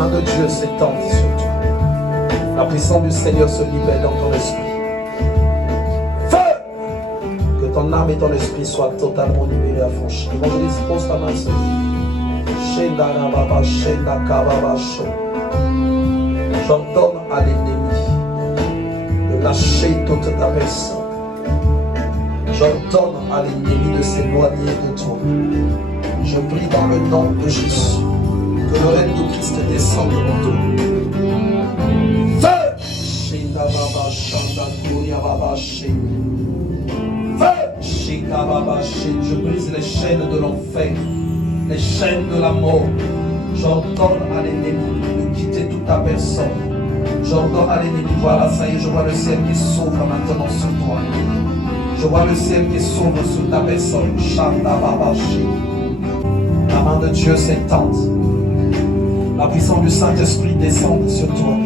main de Dieu s'étende sur toi. La puissance du Seigneur se libère dans ton esprit. Feu! Que ton âme et ton esprit soient totalement libérés, affranchis. Évangéliste, pose ta main sur lui. J'ordonne à l'ennemi de lâcher toute ta personne. J'ordonne à l'ennemi de s'éloigner de toi. Je prie dans le nom de Jésus que le règne de Christ descende en toi. Feu! Feu! Je brise les chaînes de l'enfer, les chaînes de la mort. J'ordonne à l'ennemi de quitter toute ta personne. J'ordonne à l'ennemi, voilà, ça y est, je vois le ciel qui s'ouvre maintenant sur toi. Je vois le ciel qui s'ouvre sur ta personne. La main de Dieu s'étend. La puissance du Saint-Esprit descend sur toi.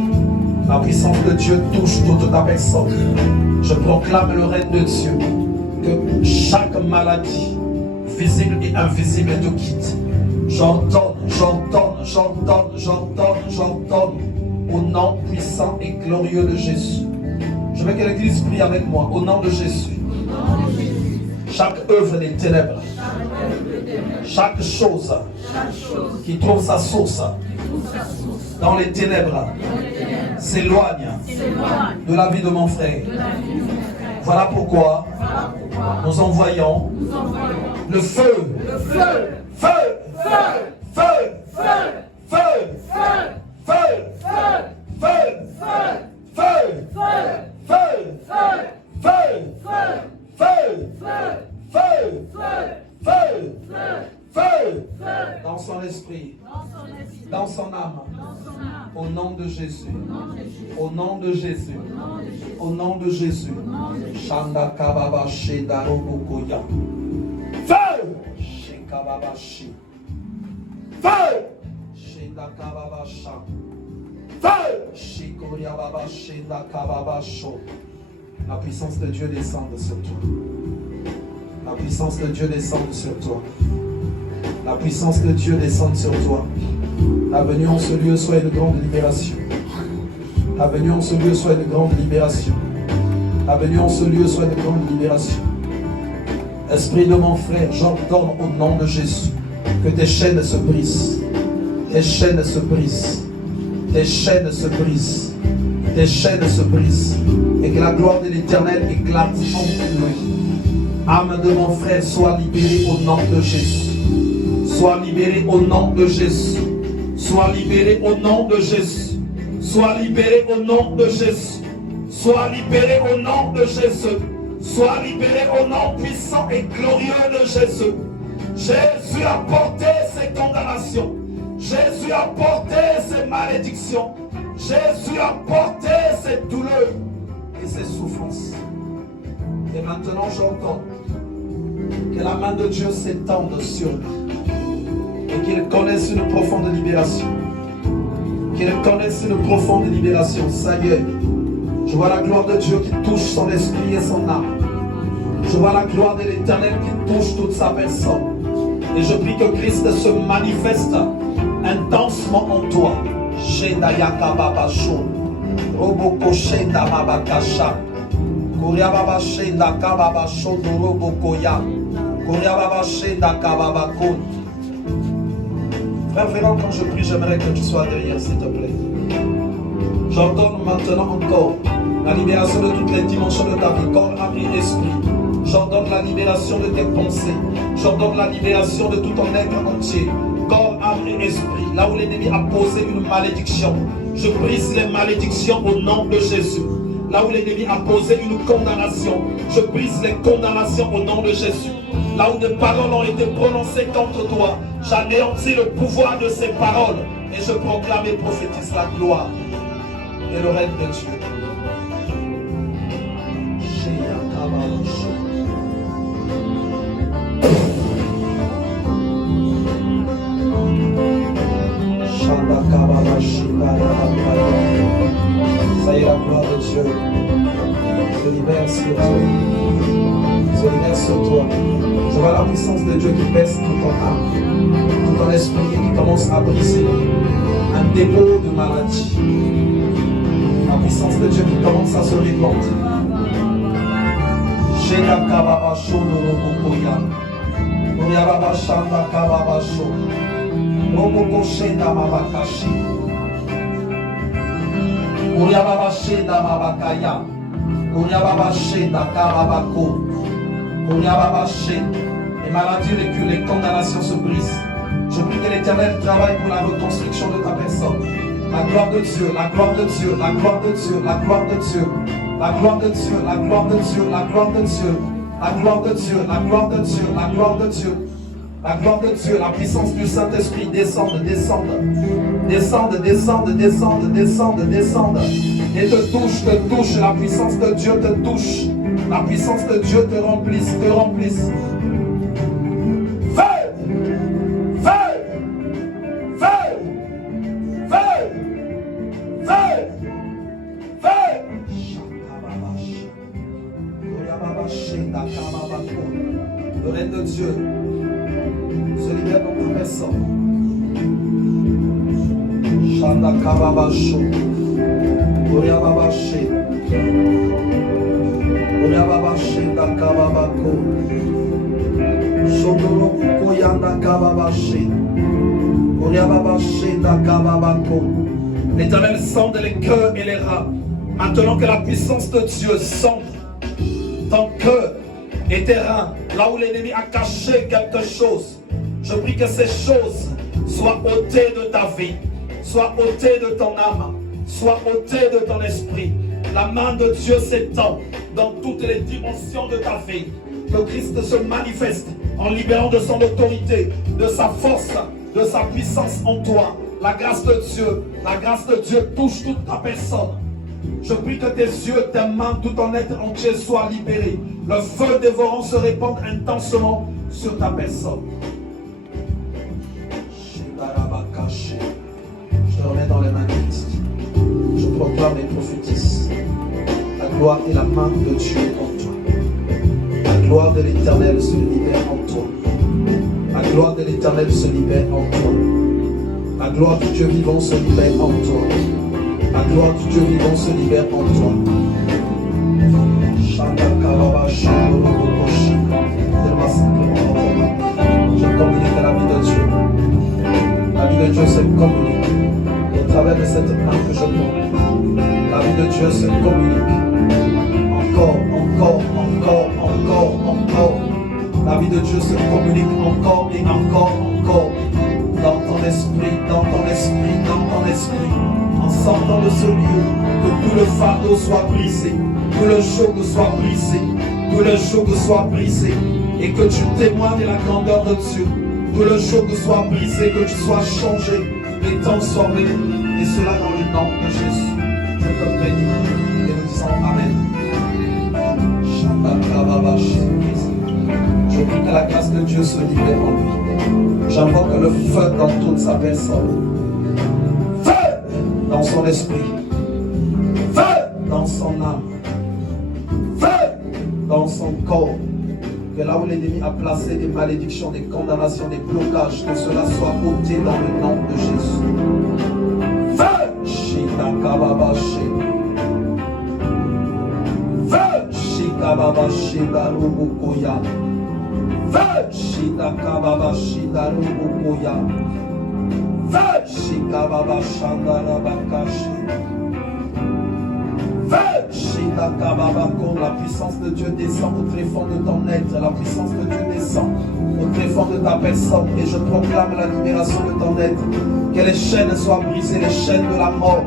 La puissance de Dieu touche toute ta personne. Je proclame le règne de Dieu. Que chaque maladie, visible et invisible, te quitte. J'ordonne au nom puissant et glorieux de Jésus. Je veux que l'Église prie avec moi au nom de Jésus. Chaque œuvre des ténèbres, chaque chose qui trouve sa source dans les ténèbres s'éloigne de la vie de mon frère. Voilà pourquoi nous envoyons le feu, feu, feu, feu, feu, feu, feu, dans son esprit, dans son âme, au nom de Jésus, au nom de Jésus, au nom de Jésus. Shanda kababa sheda robokoya. Feu! Shekababashi. Feu! Shenda kababa sha. Feu! Shikoria baba shenda kababa sho. La puissance de Dieu descend sur toi. La puissance de Dieu descend sur toi. La puissance de Dieu descend sur toi. La venue en ce lieu soit une grande libération. La venue en ce lieu soit une grande libération. La venue en ce lieu soit une grande libération. Esprit de mon frère, j'ordonne au nom de Jésus que tes chaînes se brisent. Tes chaînes se brisent. Tes chaînes se brisent. Tes chaînes se brisent. Et que la gloire de l'Éternel éclate en lui. Âme de mon frère, sois libérée au nom de Jésus. Sois libérée au nom de Jésus. Sois libéré au nom de Jésus. Sois libéré au nom de Jésus. Sois libéré au nom de Jésus. Sois libéré au nom puissant et glorieux de Jésus. Jésus a porté ses condamnations. Jésus a porté ses malédictions. Jésus a porté ses douleurs et ses souffrances. Et maintenant j'entends que la main de Dieu s'étende sur lui. Et qu'il connaisse une profonde libération. Qu'il connaisse une profonde libération. Ça y est. Je vois la gloire de Dieu qui touche son esprit et son âme. Je vois la gloire de l'Éternel qui touche toute sa personne. Et je prie que Christ se manifeste intensement en toi. Shedayaka baba shon. Roboko shenda baba kasha. Koria baba shenda kababa shon roboko ya. Koria baba shenda kababa kon. Frère Véran, quand je prie, j'aimerais que tu sois derrière, s'il te plaît. J'ordonne maintenant encore la libération de toutes les dimensions de ta vie, corps, âme et esprit. J'ordonne la libération de tes pensées. J'ordonne la libération de tout ton être entier, corps, âme et esprit. Là où l'ennemi a posé une malédiction, je brise les malédictions au nom de Jésus. Là où l'ennemi a posé une condamnation, je brise les condamnations au nom de Jésus. Là où des paroles ont été prononcées contre toi, j'anéantis le pouvoir de ces paroles et je proclame et prophétise la gloire et le règne de Dieu. Ça y est, la gloire de Dieu se libère sur toi. Se libère sur toi. Je vois la puissance de Dieu qui pèse tout ton âme, tout ton esprit et qui commence à briser un dépôt de maladie. La puissance de Dieu qui commence à se répandre. Les maladies reculent, les condamnations se brisent. Je prie que l'Éternel travaille pour la reconstruction de ta personne. La gloire de Dieu, la gloire de Dieu, la gloire de Dieu, la gloire de Dieu, la gloire de Dieu, la gloire de Dieu, la gloire de Dieu, la gloire de Dieu, la gloire de Dieu, la gloire de Dieu, la gloire de Dieu, la puissance du Saint-Esprit descende, descende, descende, descende, descende, descende, descende, et te touche, la puissance de Dieu te touche, la puissance de Dieu te remplisse, te remplisse. Le règne de Dieu se libère dans ta personne. Shanda Kababasho. Oriababashi. Oriababashi da Kababako. Shodoro Koyanda Kababashi. Oriababashi da Kababako. L'Éternel sonde les cœurs et les rats. Maintenant que la puissance de Dieu sonde ton cœur et tes reins, là où l'ennemi a caché quelque chose, je prie que ces choses soient ôtées de ta vie, soient ôtées de ton âme, soient ôtées de ton esprit. La main de Dieu s'étend dans toutes les dimensions de ta vie. Que Christ se manifeste en libérant de son autorité, de sa force, de sa puissance en toi. La grâce de Dieu touche toute ta personne. Je prie que tes yeux, tes mains, tout ton être entier soient libérés. Le feu dévorant se répande intensement sur ta personne. Je te remets dans les mains de Christ. Je proclame et prophétise. La gloire et la main de Dieu en toi. La gloire de l'Éternel se libère en toi. La gloire de l'Éternel se libère en toi. La gloire du Dieu vivant se libère en toi. La gloire du Dieu vivant se libère en toi. Je communique la vie de Dieu. La vie de Dieu se communique. Au travers de cette main que je prends, la vie de Dieu se communique. Encore, encore, encore, encore, encore. La vie de Dieu se communique encore et encore, encore. Dans ton esprit, dans ton esprit, dans ton esprit. En sortant de ce lieu, que tout le fardeau soit brisé, que le joug soit brisé, que le joug soit brisé, et que tu témoignes de la grandeur de Dieu, que le joug soit brisé, que tu sois changé, les temps soient bénis, et cela dans le nom de Jésus. Je te bénis, et nous disons Amen. Je prie que la grâce de Dieu se libère en lui. J'invoque le feu dans toute sa personne. Dans son esprit, feu dans son âme, feu dans son corps. Que là où l'ennemi a placé des malédictions, des condamnations, des blocages, que cela soit ôté dans le nom de Jésus. Feu, Shitakababashi. Feu, Shikababashi Darubukoya. Feu, Shitakababashi Darubukoya. Shikababa Shandara Bakashi. La puissance de Dieu descend au tréfonds de ton être. La puissance de Dieu descend au tréfonds de ta personne. Et je proclame la libération de ton être. Que les chaînes soient brisées, les chaînes de la mort,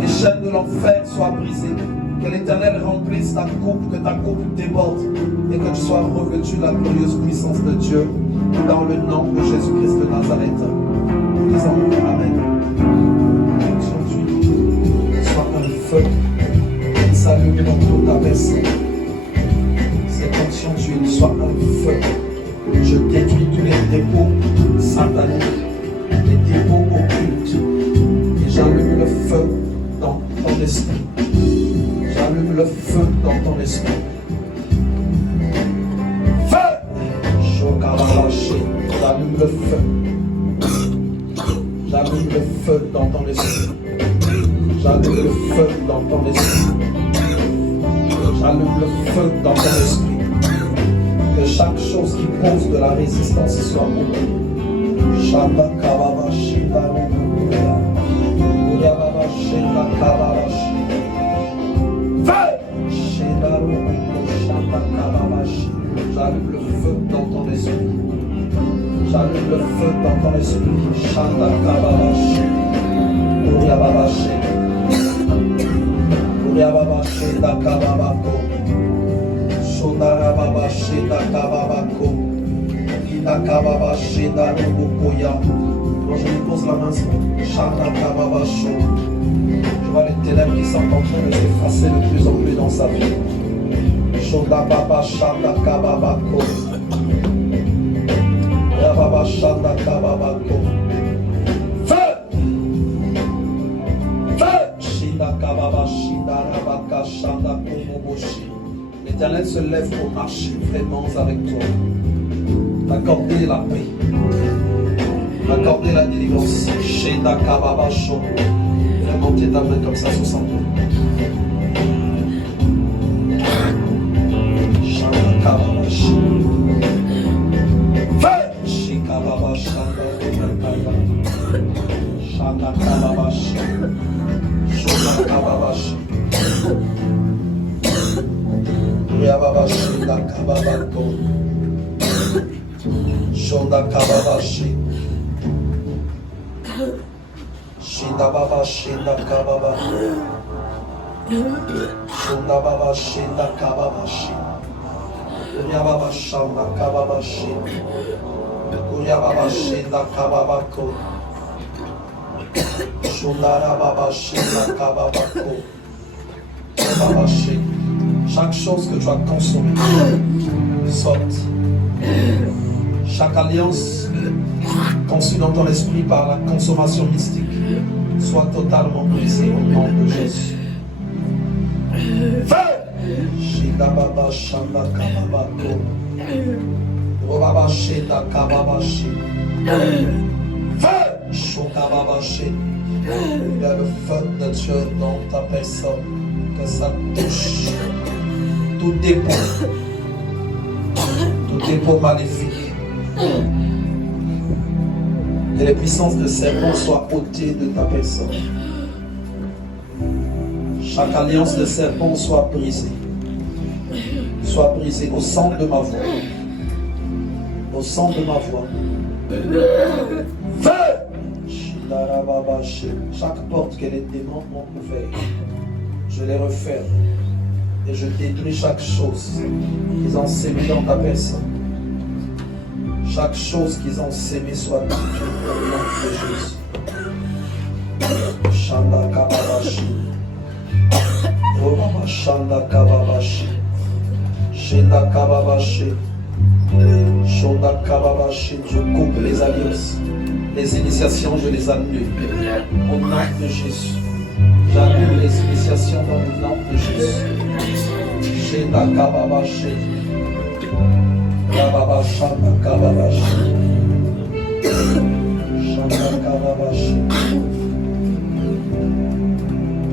les chaînes de l'enfer soient brisées. Que l'Éternel remplisse ta coupe, que ta coupe déborde. Et que tu sois revêtu de la glorieuse puissance de Dieu. Dans le nom de Jésus-Christ de Nazareth. Nous disons Amen. Aujourd'hui, soit un feu qui s'allume dans toute ta personne. Cette onction d'huile soit un feu. Je détruis tous les dépôts sataniques, les dépôts occultes. Et j'allume le feu dans ton esprit. J'allume le feu dans ton esprit. Feu! J'allume le feu dans ton esprit. J'allume le feu dans ton esprit. J'allume le feu dans ton esprit. Que chaque chose qui pose de la résistance soit ôtée. Shanda kababa shinda rukuya. Uyababa shinda kababa shinda. Feu! Shinda rukuya shanda kababa shinda. J'allume le feu dans ton esprit. J'allume le feu dans ton esprit. Shanda kababa shinda. Uyababa shinda. Uyababa shinda kababa ko. Shondara baba shinda kababa ko. Ina kababa shinda rukuya. Quand je lui pose la main, Shanda kababa sho. Je vois les ténèbres qui sont en train de s'effacer de plus en plus dans sa vie. Shonda baba shanda kababa ko. Baba shanda kababa ko. Feu! Feu! Shinda kababa shinda rabaka shanda komoboshi. L'Éternel se lève pour marcher vraiment avec toi. T'accorder la paix. T'accorder la délivrance. Shinda kababa sho. Fais monter ta main comme ça sur son dos. Shanda kababa sho. Feu! Shikababa shanda kababa. Shanda kababa sho. Shanda kababa sho. Yababa shinda kababa ko. Shonda kababa shi. Shinda baba shinda kababa. Shonda baba shinda kababa shi. Yababa shanda kababa shi. Yababa shinda kababa ko. Shonda baba shinda kababa ko. Baba shi. Chaque chose que tu as consommée sorte. Chaque alliance conçue dans ton esprit par la consommation mystique soit totalement brisée au nom de Jésus. Feu! Shida baba shanda kababa ko. Robaba shida kababa shi. Feu! Shokababa shi. Il y a le feu de Dieu dans ta personne. Que ça touche. Tout dépôt maléfique. Que les puissances de serpent soient ôtées de ta personne. Chaque alliance de serpent soit brisée. Soit brisée au centre de ma voix. Au centre de ma voix. Feu! Chaque porte que les démons ont ouverte, je les referme. Et je détruis chaque chose qu'ils ont sémé dans ta personne. Chaque chose qu'ils ont sémé soit détruite au nom de Jésus. Shanda kababashi. Robaba shanda kababashi. Shenda kababashi. Shonda kababashi. Je coupe les alliances. Les initiations, je les annule. Au nom de Jésus. J'annule les initiations dans le nom de Jésus. Shenda kababashi. Kababa shanda kababashi. Shanda kababashi.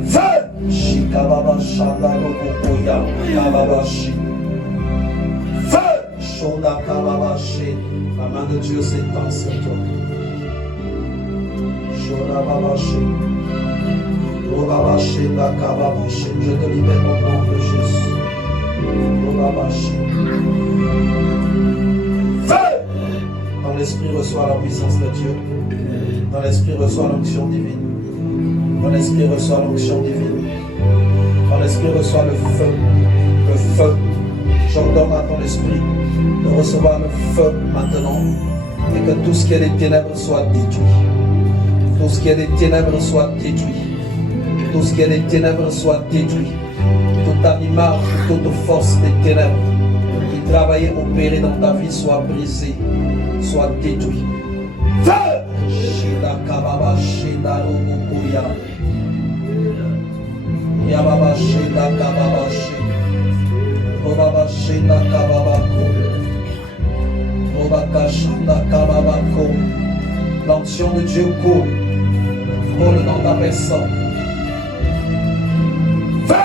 Feu! Shikababa shanda robokoya kababashi. Feu! Shonda kababashi. La main de Dieu s'étend sur toi. Shonda babashi. Robabashi da kababashi. Je te libère au nom de Jésus. Robabashi. Dans l'esprit reçoit la puissance de Dieu. Dans l'esprit reçoit l'onction divine. Dans l'esprit reçoit l'onction divine. Dans l'esprit reçoit le feu. Le feu. J'ordonne à ton esprit de recevoir le feu maintenant. Et que tout ce qui est des ténèbres soit détruit. Tout ce qui est des ténèbres soit détruit. Tout ce qui est des ténèbres soit détruit. Toute animal, toute force des ténèbres qui travaillait, opérait dans ta vie soit brisée. Soit détruit. Feu! Shida kababa shida rubukuya. Yababa shida kababa shida. Robaba shida kababa ko. Robaka shida kababa ko. L'onction de Dieu coule. contrôle dans ta personne. Feu!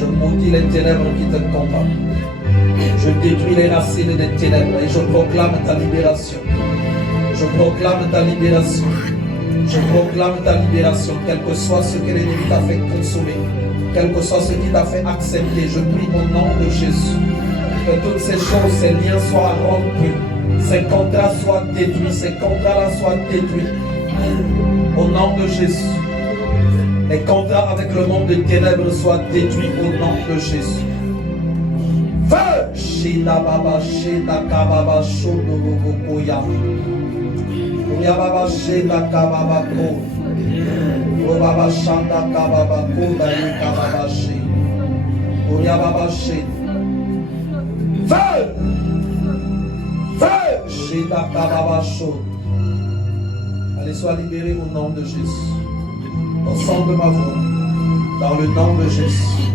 Je maudis les ténèbres qui te combattent. Je détruis les racines des ténèbres et je proclame ta libération. Je proclame ta libération. Je proclame ta libération, quel que soit ce que l'ennemi t'a fait consommer, quel que soit ce qui t'a fait accepter. Je prie au nom de Jésus que toutes ces choses, ces liens soient rompus, ces contrats soient détruits, ces contrats-là soient détruits. Au nom de Jésus, les contrats avec le monde des ténèbres soient détruits au nom de Jésus. Feu! Shida baba, shida kababa, shodo bobokoya. Yababa sheda kababa ko. Robaba shanda kababa ko dali kababa she. Yababa she. Feu! Feu! Sheda kababa sho. Allez, sois libéré au nom de Jésus. Au son de ma voix, dans le nom de Jésus,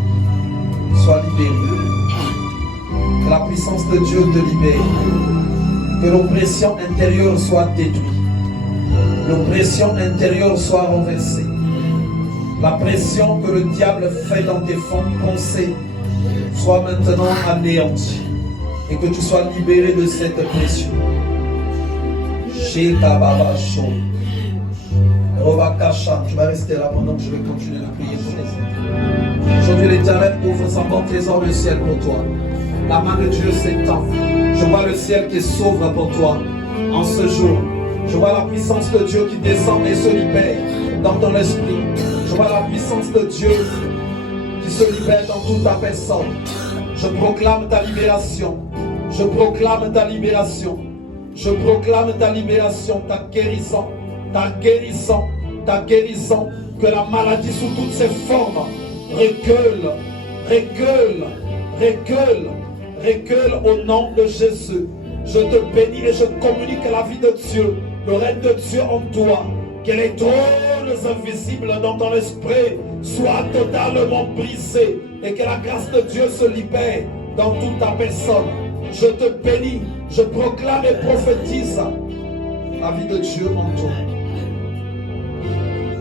sois libéré. Que la puissance de Dieu te libère. Que l'oppression intérieure soit détruite. L'oppression intérieure soit renversée. La pression que le diable fait dans tes pensées soit maintenant anéantie. Et que tu sois libéré de cette pression. Tu vas rester là pendant que je vais continuer à prier pour les autres. Aujourd'hui, l'Éternel ouvre son bon trésor le ciel pour toi. La main de Dieu s'étend. Je vois le ciel qui s'ouvre pour toi en ce jour. Je vois la puissance de Dieu qui descend et se libère dans ton esprit. Je vois la puissance de Dieu qui se libère dans toute ta personne. Je proclame ta libération. Je proclame ta libération. Je proclame ta libération, ta guérison, ta guérison, ta guérison. Que la maladie sous toutes ses formes recule, recule, recule, recule au nom de Jésus. Je te bénis et je communique la vie de Dieu, le règne de Dieu en toi. Que les trônes invisibles dans ton esprit soient totalement brisés et que la grâce de Dieu se libère dans toute ta personne. Je te bénis, je proclame et prophétise la vie de Dieu en toi.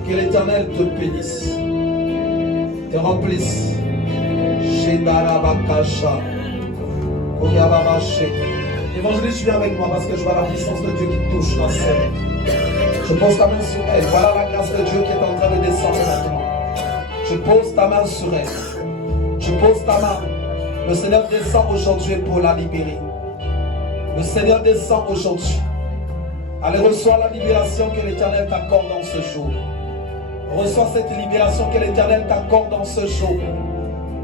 Que l'Éternel te bénisse, te remplisse. Évangéliste, viens avec moi parce que je vois la puissance de Dieu qui touche la scène. Je pose ta main sur elle. Voilà la grâce de Dieu qui est en train de descendre maintenant. Je pose ta main sur elle. Je pose ta main. Le Seigneur descend aujourd'hui pour la libérer. Le Seigneur descend aujourd'hui. Allez, reçois la libération que l'Éternel t'accorde dans ce jour. Reçois cette libération que l'Éternel t'accorde dans ce jour.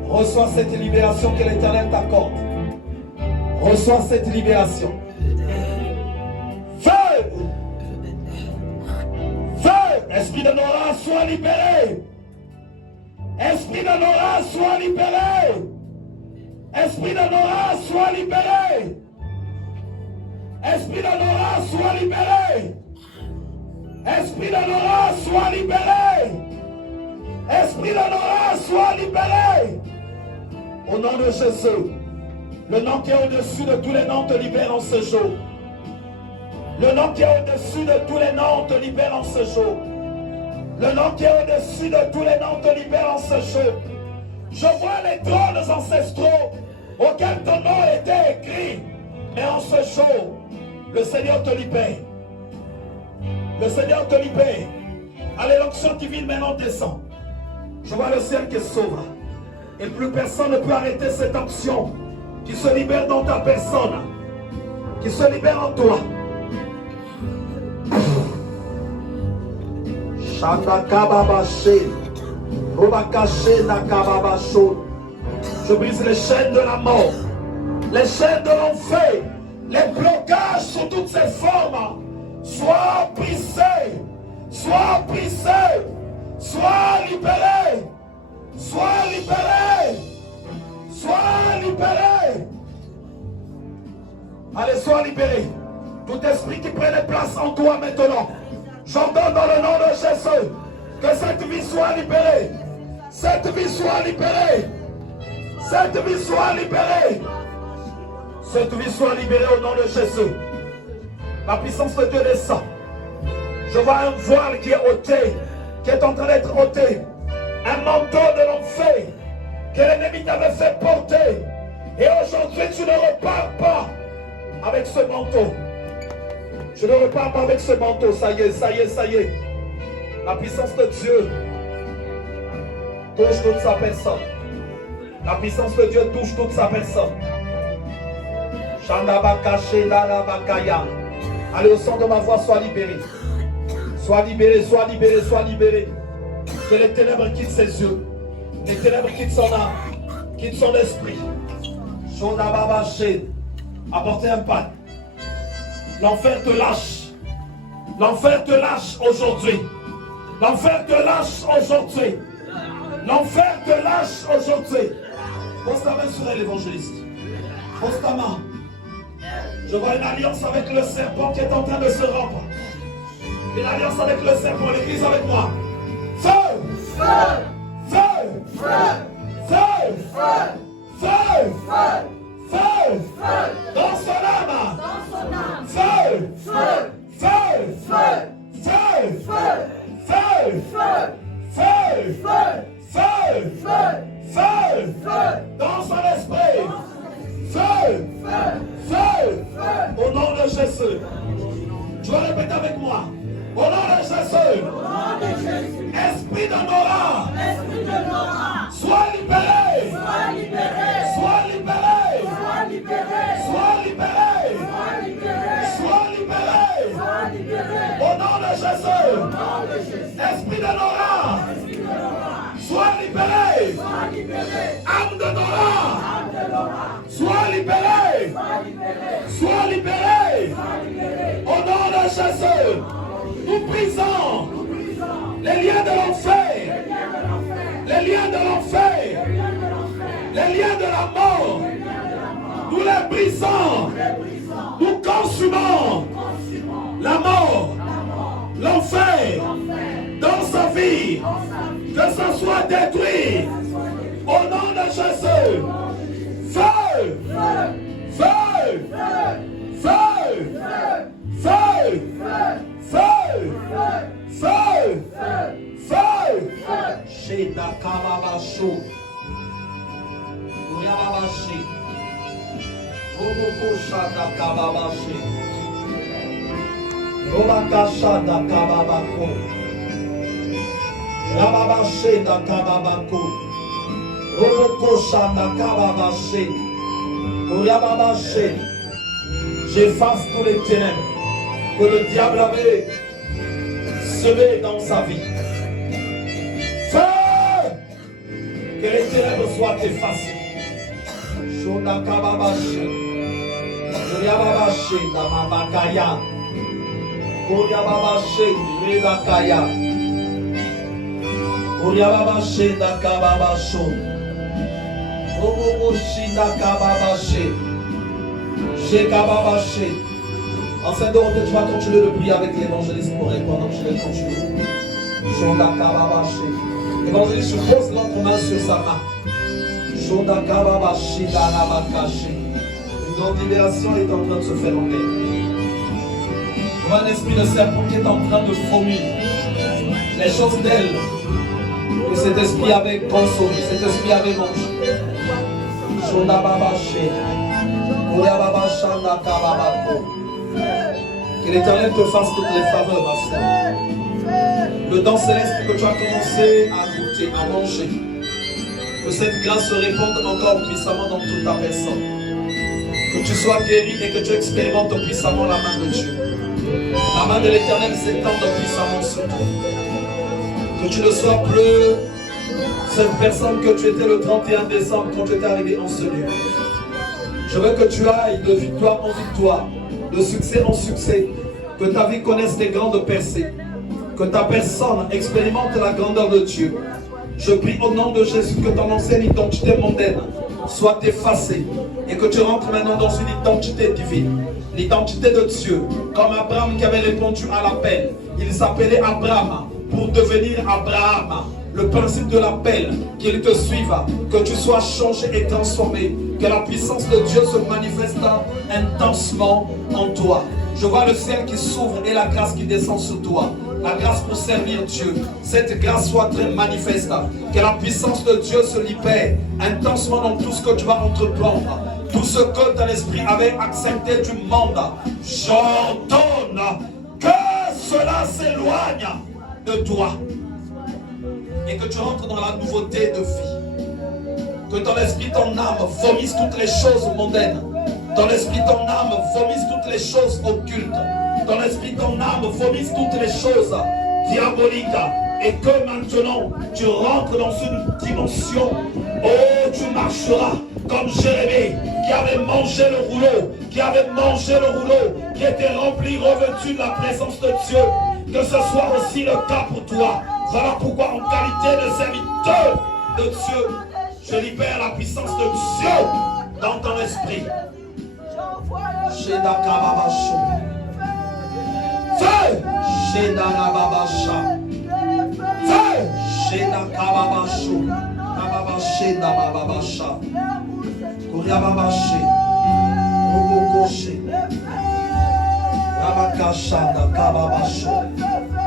Reçois cette libération que l'Éternel t'accorde. Reçois cette libération. Feu! Feu! Esprit de Nora, sois libéré. Esprit de Nora, sois libéré. Esprit de Nora, sois libéré. Esprit de Nora, sois libéré. Esprit de Nora, sois libéré. Esprit de Nora, sois libéré. Au nom de Jésus, le nom qui est au-dessus de tous les noms te libère en ce jour. Le nom qui est au-dessus de tous les noms te libère en ce jour. Le nom qui est au-dessus de tous les noms te libère en ce jour. Je vois les trônes ancestraux auxquels ton nom était écrit. Mais en ce jour, le Seigneur te libère. Le Seigneur te libère. Allez, l'onction divine maintenant descend. Je vois le ciel qui s'ouvre. Et plus personne ne peut arrêter cette onction qui se libère dans ta personne. Qui se libère en toi. Je brise les chaînes de la mort, les chaînes de l'enfer, les blocages sous toutes ces formes. Sois brisé, sois brisé, sois libéré, sois libéré, sois libéré. Allez, sois libéré. Tout esprit qui prenne place en toi maintenant. J'ordonne dans le nom de Jésus que cette vie soit libérée. Cette vie soit libérée. Cette vie soit libérée. Cette vie soit libérée au nom de Jésus. La puissance de Dieu descend. Je vois un voile qui est ôté, qui est en train d'être ôté. Un manteau de l'enfer que l'ennemi t'avait fait porter. Et aujourd'hui, tu ne repars pas avec ce manteau. Je ne repars pas avec ce manteau. Ça y est, ça y est, ça y est. La puissance de Dieu touche toute sa personne. La puissance de Dieu touche toute sa personne. Allez, au son de ma voix, sois libéré. Sois libéré, sois libéré, sois libéré. Que les ténèbres quittent ses yeux. Les ténèbres quittent son âme. Quittent son esprit. Apportez un pain. L'enfer te lâche. L'enfer te lâche aujourd'hui. L'enfer te lâche aujourd'hui. L'enfer te lâche aujourd'hui. Pose ta main sur elle, l'évangéliste. Pose ta main. Je vois une alliance avec le serpent qui est en train de se rompre. Une alliance avec le serpent. L'église avec moi. Feu! Feu! Feu! Feu! Feu! Feu! Feu! Feu! Dans son âme! Feu! Feu! Feu! Feu! Feu! Feu! Feu! Feu! Feu! Dans son esprit! Feu! Feu! Au nom de Jésus! Tu vas répéter avec moi. Au nom de Jésus! Esprit de Nora! Sois libéré! Sois libéré! Sois libéré! Sois libéré! Au nom de Jésus! Esprit de Nora! Sois libéré! Âme de Nora! Sois libéré! Sois libéré! Au nom de Jésus! Nous brisons les liens de l'enfer! Les liens de l'enfer! Les liens de la mort! Nous les brisons! Nous consumons la mort! L'enfer! Dans sa vie! Que ce soit détruit! Au nom de Jésus! Feu! Feu! Feu! Feu! Feu! Feu! Feu! Sheda Kababasho. Uyababashi. Oboko Shada Kababashi. Obaka Shada Kababako. Yababashi da Kababako. Oboko Shada Kababashi. Uyababashi. J'efface tous les ténèbres que le diable avait semé dans sa vie. Feu! Que les ténèbres soient effacées. Shoda Kababashi. Yababashi da Mabakaya. Yababashi Rebakaya. Yababashi da Kababasho. Oboboshi da Kababashi. Enfin, tu vas continuer de prier avec l'évangéliste pour répondre. Je vais continuer. L'évangéliste, je pose l'autre main sur sa main. Une grande libération est en train de se faire en l'air. Je vois un esprit de serpent qui est en train de vomir les choses d'elle que cet esprit avait consommé, cet esprit avait mangé. Que l'Éternel te fasse toutes les faveurs, ma sœur. Le don céleste que tu as commencé à goûter, à manger, que cette grâce se répande encore puissamment dans toute ta personne. Que tu sois guéri et que tu expérimentes puissamment la main de Dieu. La main de l'Éternel s'étende puissamment sur toi. Que tu ne sois plus cette personne que tu étais le 31 décembre quand tu étais arrivé en ce lieu. Je veux que tu ailles de victoire en victoire, de succès en succès, que ta vie connaisse des grandes percées, que ta personne expérimente la grandeur de Dieu. Je prie au nom de Jésus que ton ancienne identité mondaine soit effacée et que tu rentres maintenant dans une identité divine, l'identité de Dieu, comme Abraham qui avait répondu à l'appel. Il s'appelait Abraham pour devenir Abraham. Le principe de l'appel, qu'il te suive, que tu sois changé et transformé Que la puissance de Dieu se manifeste intensement en toi. Je vois le ciel qui s'ouvre et la grâce qui descend sur toi. La grâce pour servir Dieu. Cette grâce soit très manifeste. Que la puissance de Dieu se libère intensement dans tout ce que tu vas entreprendre. Tout ce que ton esprit avait accepté du monde. J'ordonne que cela s'éloigne de toi. Et que tu rentres dans la nouveauté de vie. Que ton esprit, ton âme vomisse toutes les choses mondaines. Ton esprit, ton âme vomisse toutes les choses occultes. Ton esprit, ton âme vomisse toutes les choses diaboliques. Et que maintenant, tu rentres dans une dimension où tu marcheras comme Jérémie, qui avait mangé le rouleau, qui était rempli, revêtu de la présence de Dieu. Que ce soit aussi le cas pour toi. Voilà pourquoi, en qualité de serviteur de Dieu, je libère la puissance de Dieu dans ton esprit. Feu!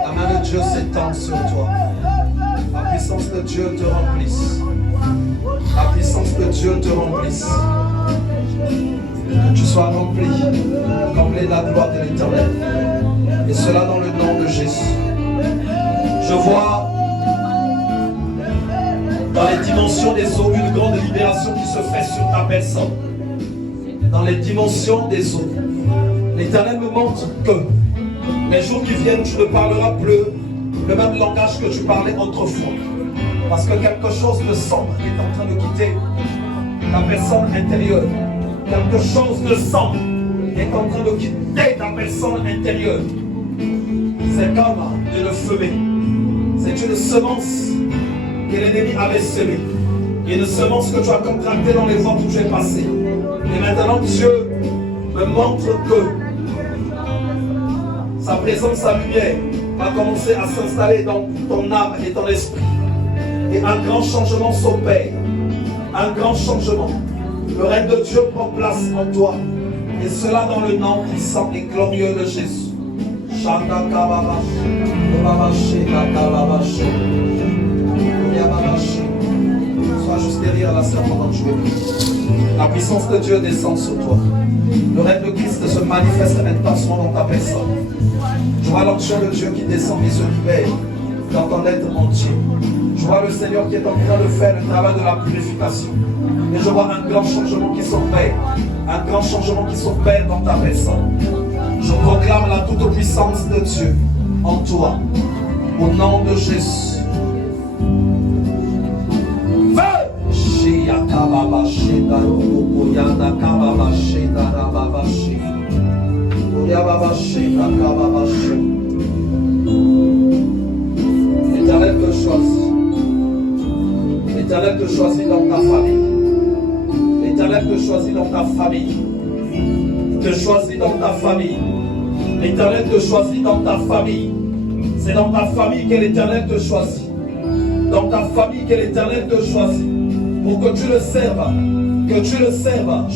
La main de Dieu s'étend sur toi. La puissance de Dieu te remplisse. La puissance de Dieu te remplisse. Que tu sois rempli de la gloire de l'Éternel. Et cela dans le nom de Jésus. Je vois dans les dimensions des eaux une grande libération qui se fait sur ta personne. Dans les dimensions des eaux. L'Éternel me montre que les jours qui viennent, tu ne parleras plus le même langage que tu parlais autrefois. Parce que quelque chose de sombre est en train de quitter ta personne intérieure. Quelque chose de sombre est en train de quitter ta personne intérieure. C'est comme une fumée. C'est une semence que l'ennemi avait semée. Une semence que tu as contractée dans les voies où tu es passé. Et maintenant Dieu me montre que sa présence, sa lumière va commencer à s'installer dans ton âme et ton esprit. Et un grand changement s'opère. Un grand changement. Le règne de Dieu prend place en toi. Et cela dans le nom puissant et glorieux de Jésus. Sois juste derrière la sœur pendant que je prie. La puissance de Dieu descend sur toi. Le règne de Christ se manifeste intensement dans ta personne. Je vois l'onction de Dieu qui descend et se libère dans ton être entier. Je vois le Seigneur qui est en train de faire le travail de la purification. Et je vois un grand changement qui s'opère. Un grand changement qui s'opère dans ta personne. Je proclame la toute-puissance de Dieu en toi. Au nom de Jésus. L'Éternel te choisit. L'Éternel te choisit dans ta famille. L'Éternel te choisit dans ta famille. Il te choisit dans ta famille. L'Éternel te choisit dans ta famille. C'est dans ta famille que l'Éternel te choisit. Dans ta famille que l'Éternel te choisit. Pour que tu le serves. Que tu le serves.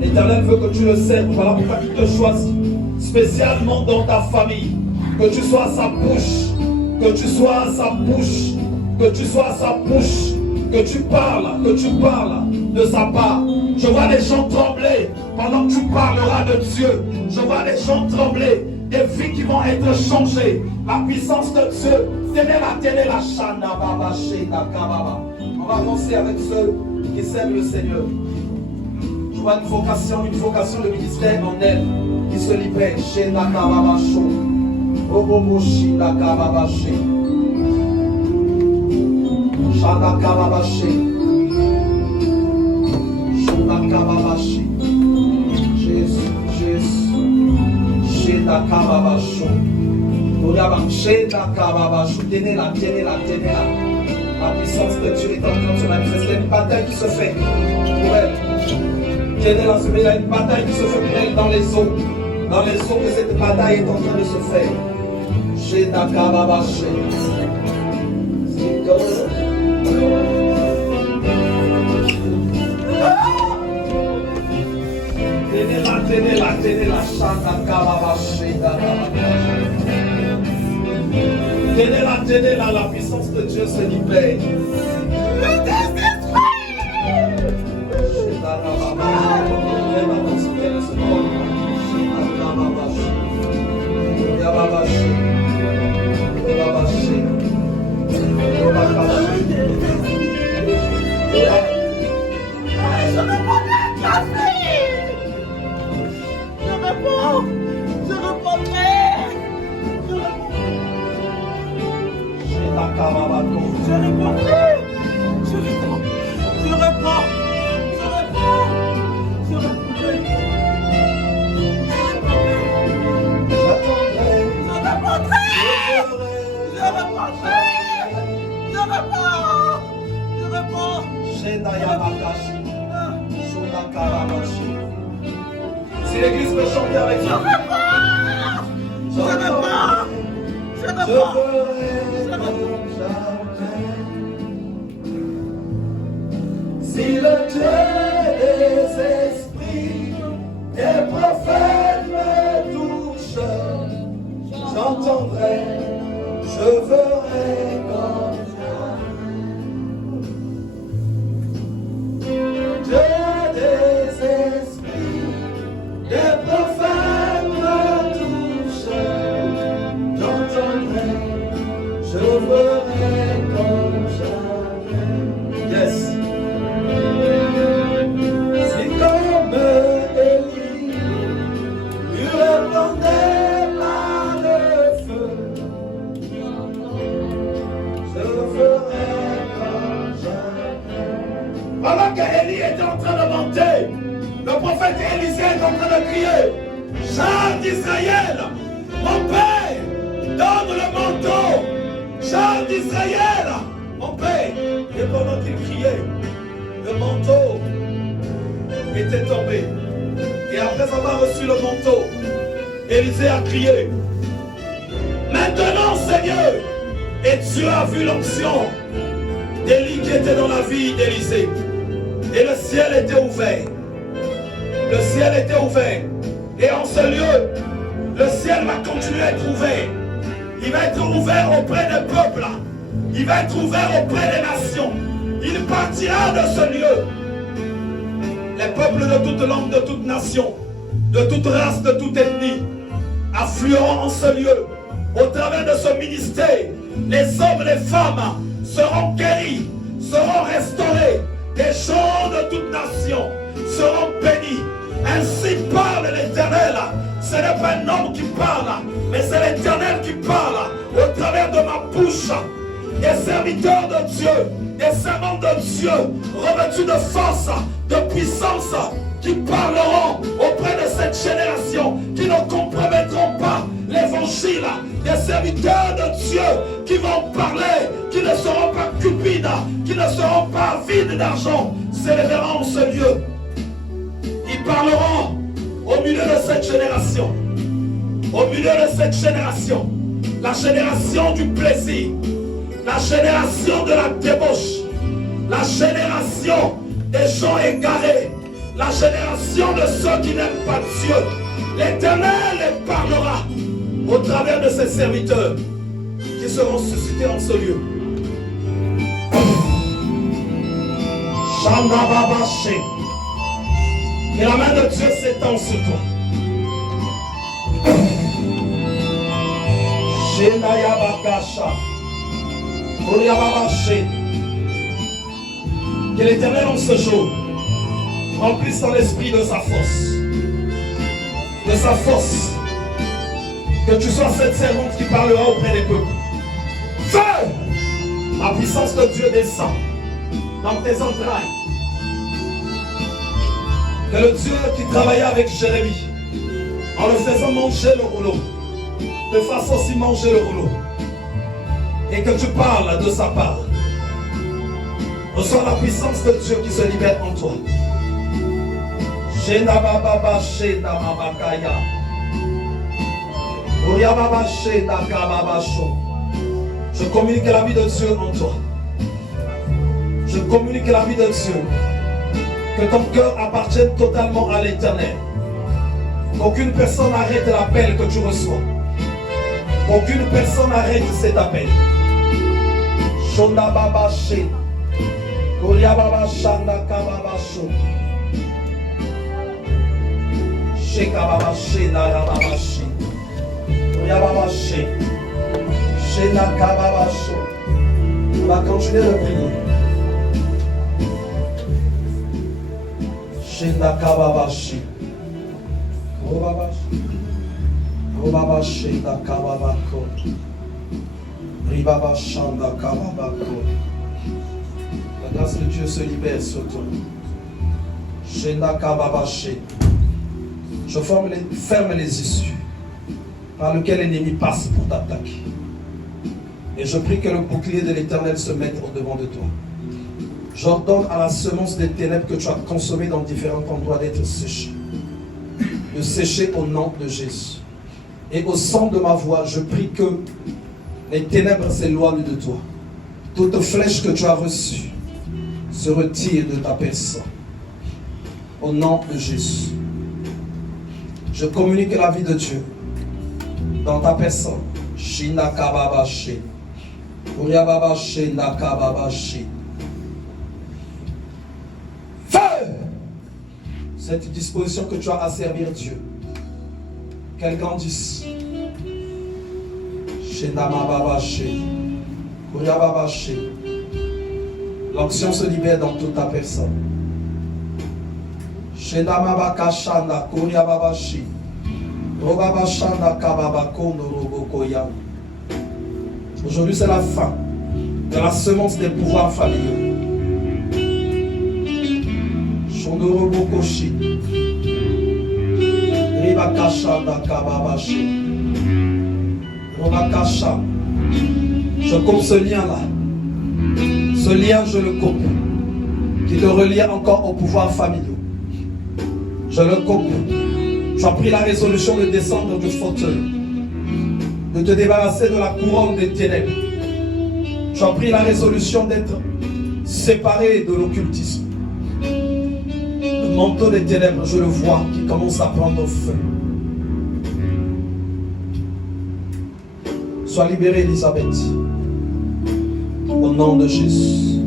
L'Éternel veut que tu le serves. Voilà pourquoi il te choisit. Spécialement dans ta famille. Que tu sois à sa bouche. Que tu sois à sa bouche. Que tu sois à sa bouche. Que tu parles de sa part. Je vois les gens trembler pendant que tu parleras de Dieu. Je vois les gens trembler. Des vies qui vont être changées. La puissance de Dieu. On va avancer avec ceux qui s'aiment le Seigneur. Je vois une vocation de ministère en elle qui se libère. Chez Nakababasho. Obomoshi Nakababashi. Shanakababashi. Shanakababashi. Jésus, Jésus. Shanakababasho. Tenez-la. La puissance de Dieu est en train de se manifester. Il y a une bataille qui se fait pour elle. Tenez-la, il y a une bataille qui se fait pour elle dans les eaux. Dans les eaux que cette bataille est en train de se faire. Chez Nakababaché. Tenez-la, la puissance de Dieu se libère. Si l'église peut chanter avec moi, je ferai comme jamais. Si le Dieu des esprits et prophètes me touche, j'entendrai, je ferai comme jamais. Dieu des esprits, des prophètes me touche, j'entendrai, je ferai comme jamais. Yes. C'est comme Élie, lui répondait par le feu, je ferai comme jamais. Pendant qu'Élie était en train de monter, le prophète Élisée est en train de crier, Chars d'Israël, mon père, donne le manteau. Chars d'Israël, mon père. Et pendant qu'il criait, le manteau était tombé. Et après avoir reçu le manteau, Élisée a crié, maintenant Seigneur, et Dieu a vu l'onction d'Élie qui était dans la vie d'Élisée. Et le ciel était ouvert. Le ciel était ouvert. Et en ce lieu, le ciel va continuer à être ouvert. Il va être ouvert auprès des peuples. Il va être ouvert auprès des nations. Il partira de ce lieu. Les peuples de toute langue, de toute nation, de toute race, de toute ethnie, afflueront en ce lieu. Au travers de ce ministère, les hommes et les femmes seront guéris, seront restaurés. Des gens de toute nation seront bénis. Ainsi parle l'Éternel. Ce n'est pas un homme qui parle, mais c'est l'Éternel qui parle au travers de ma bouche. Des serviteurs de Dieu, des servants de Dieu, revêtus de force, de puissance, qui parleront auprès de cette génération, qui ne compromettront pas l'évangile. Des serviteurs de Dieu qui vont parler, qui ne seront pas cupides, qui ne seront pas vides d'argent, s'élèveront en ce lieu. Ils parleront au milieu de cette génération. Au milieu de cette génération. La génération du plaisir. La génération de la débauche. La génération des gens égarés. La génération de ceux qui n'aiment pas Dieu. L'Éternel les parlera au travers de ses serviteurs qui seront suscités en ce lieu. Chandababaché. Et la main de Dieu s'étend sur toi. Que l'Éternel en ce jour remplisse ton esprit de sa force. De sa force. Que tu sois cette servante qui parlera auprès des peuples. Feu! La puissance de Dieu descend dans tes entrailles. Que le Dieu qui travaillait avec Jérémie, en le faisant manger le rouleau, te fasse aussi manger le rouleau. Et que tu parles de sa part. Reçois la puissance de Dieu qui se libère en toi. Je communique la vie de Dieu en toi. Je communique la vie de Dieu. Que ton cœur appartienne totalement à l'Éternel. Qu'aucune personne arrête l'appel que tu reçois. Qu'aucune personne arrête cet appel. Shonda Baba She. Koria Baba Shanda Kababa Sho. Sheka Baba She Nara Baba She. Koria Baba She. Shena Kababa Sho. On va continuer de prier. Shenda Kababa She. Robaba She. Robaba Shenda Kababa Ko. Ribaba Shanda Kababa Ko. La grâce de Dieu se libère sur toi. Shenda Kababa She. Je ferme les issues par lesquelles l'ennemi passe pour t'attaquer. Et je prie que le bouclier de l'Éternel se mette au-devant de toi. J'ordonne à la semence des ténèbres que tu as consommée dans différents endroits d'être séchée. De sécher au nom de Jésus. Et au son de ma voix, je prie que les ténèbres s'éloignent de toi. Toute flèche que tu as reçue se retire de ta personne. Au nom de Jésus. Je communique la vie de Dieu dans ta personne. Shina Kababashi. Uriababashi Nakababashi. Feu! Cette disposition que tu as à servir Dieu, qu'elle grandisse. Shina Mababashi. Uriababashi. L'onction se libère dans toute ta personne. Shina Mabakashana Kuriababashi. Aujourd'hui, c'est la fin de la semence des pouvoirs familiaux. Shondorobokoshi. Ribakashana Kababashi. Robakasha. Je coupe ce lien-là. Ce lien, je le coupe. Qui te relie encore aux pouvoirs familiaux. Je le coupe. Tu as pris la résolution de descendre du fauteuil, de te débarrasser de la couronne des ténèbres. Tu as pris la résolution d'être séparé de l'occultisme. Le manteau des ténèbres, je le vois, qui commence à prendre feu. Sois libérée, Elisabeth, au nom de Jésus.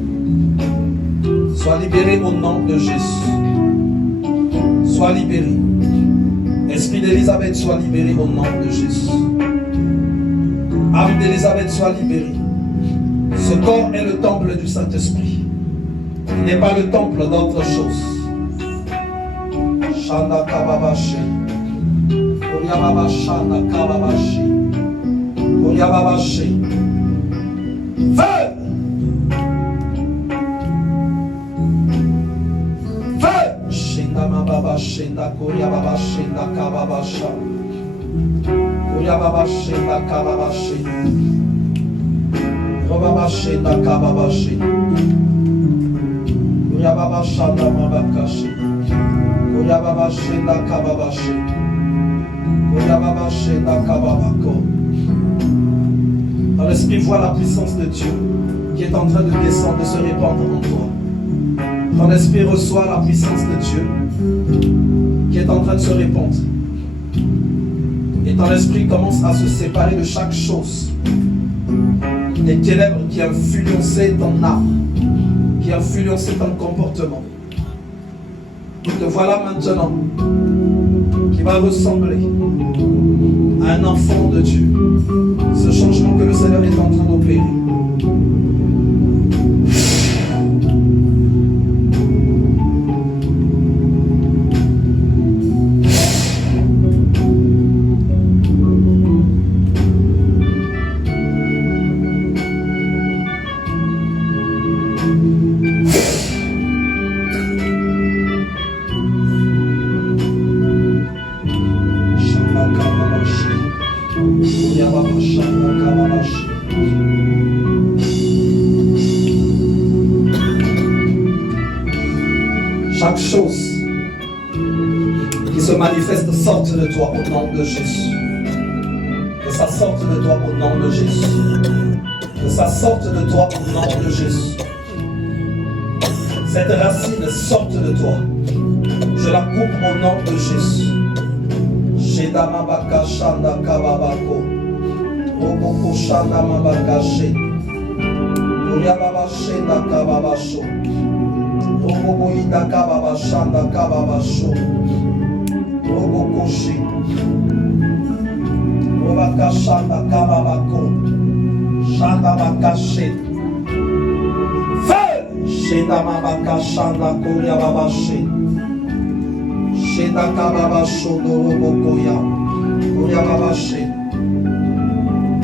Sois libérée au nom de Jésus. Sois libérée. Esprit d'Élisabeth, soit libéré au nom de Jésus. Âme d'Élisabeth, soit libérée. Ce corps est le temple du Saint-Esprit. Il n'est pas le temple d'autre chose. Shanda Kababashi. Koryababa Shanda Kababashi. Koryababa. Feu! Baba Shenda Koria Baba Shenda Kababasha Koria Baba Shenda Kababashi Robaba Shenda Kababashi Koria Baba Shanda Mabakashi Koria Baba Shenda Kababashi Koria Baba Shenda Kababako. Dans l'esprit, vois la puissance de Dieu qui est en train de descendre, de se répandre en toi. Ton esprit reçoit la puissance de Dieu qui est en train de se répandre. Et ton esprit commence à se séparer de chaque chose. Des ténèbres qui influençaient ton âme, qui influençaient ton comportement. Te voilà maintenant qui va ressembler à un enfant de Dieu. Ce changement que le Seigneur est en train d'opérer. Chaque chose qui se manifeste sorte de toi au nom de Jésus. Que ça sorte de toi au nom de Jésus. Que ça sorte de toi au nom de Jésus. Cette racine sorte de toi. Je la coupe au nom de Jésus. Jedamabaka Shanda Kababako. Roboko Shanda Mabakashe. Oyababa Shenda Kababasho. Roboko Ida Kababa Shanda Kababasho. Roboko Shi. Robaka Shanda Kababako. Shanda Bakashe. Feu! Shenda Mabaka Shanda Koryababashe. Shenda Kababasho Dorobokoya. Koryababashe.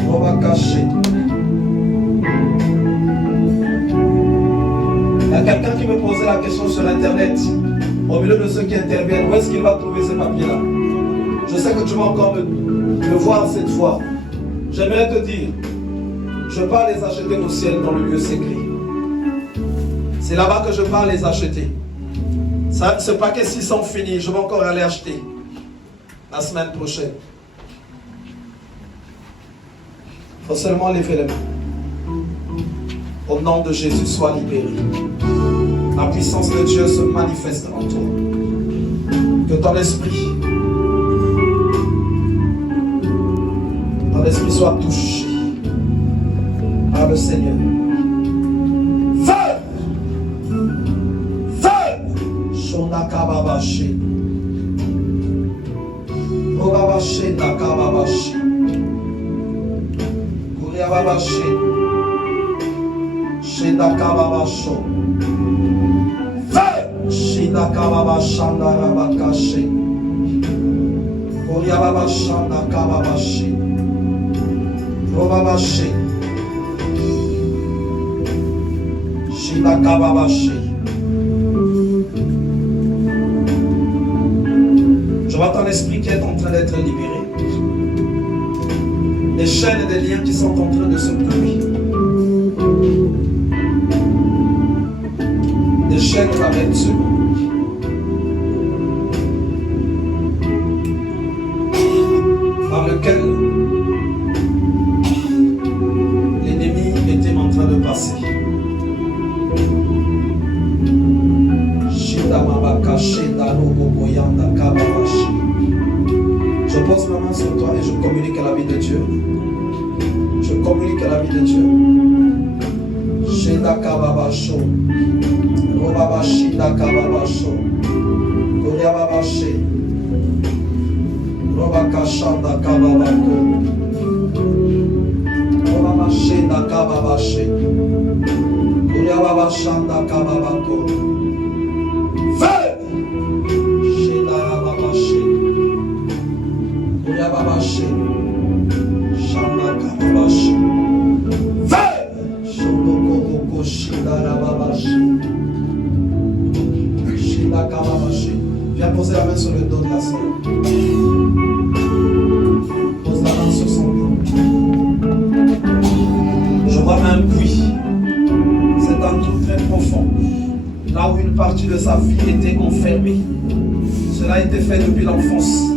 Robakashe. Il y a quelqu'un qui me posait la question sur internet, au milieu de ceux qui interviennent, où est-ce qu'il va trouver ces papiers-là? Je sais que tu vas encore me voir cette fois. J'aimerais te dire, je pars les acheter au ciel dans le lieu secret. C'est là-bas que je pars les acheter. Ça, ce paquet, s'ils sont finis, je vais encore aller acheter la semaine prochaine. Il faut seulement lever les mains. Au nom de Jésus, sois libéré. La puissance de Dieu se manifeste en toi. Que ton esprit soit touché par le Seigneur. Feu! Feu! Shonakababashi. Robabashi nakababashi. Kuriababashi. Shidakababasho. Feu! Shidakababashandarabakashi. Kuriababashandakababashi. Robabashi. Shidakababashi. Je vois ton esprit qui est en train d'être libéré. Les chaînes et des liens qui sont en train de se couper. Des chaînes d'amertume. Par lequel l'ennemi était en train de passer. Je pose ma main sur toi et je communique à la vie de Dieu. Je communique à la vie de Dieu. Sheda kababasho. Robabashida kababasho. Koryababashe. Robakashanda kababako. Robabashida kababashe. Koryababashanda kababako. Feu! Sheda rababashe. Koryababashe. Shanda kababashe. Feu! Shondokoboko shida rababashi. Shida kababashi. Viens poser la main sur le dos de la sœur. Pose la main sur son dos. Je vois un puits. C'est un trou très profond. Là où une partie de sa vie était enfermée. Cela a été fait depuis l'enfance.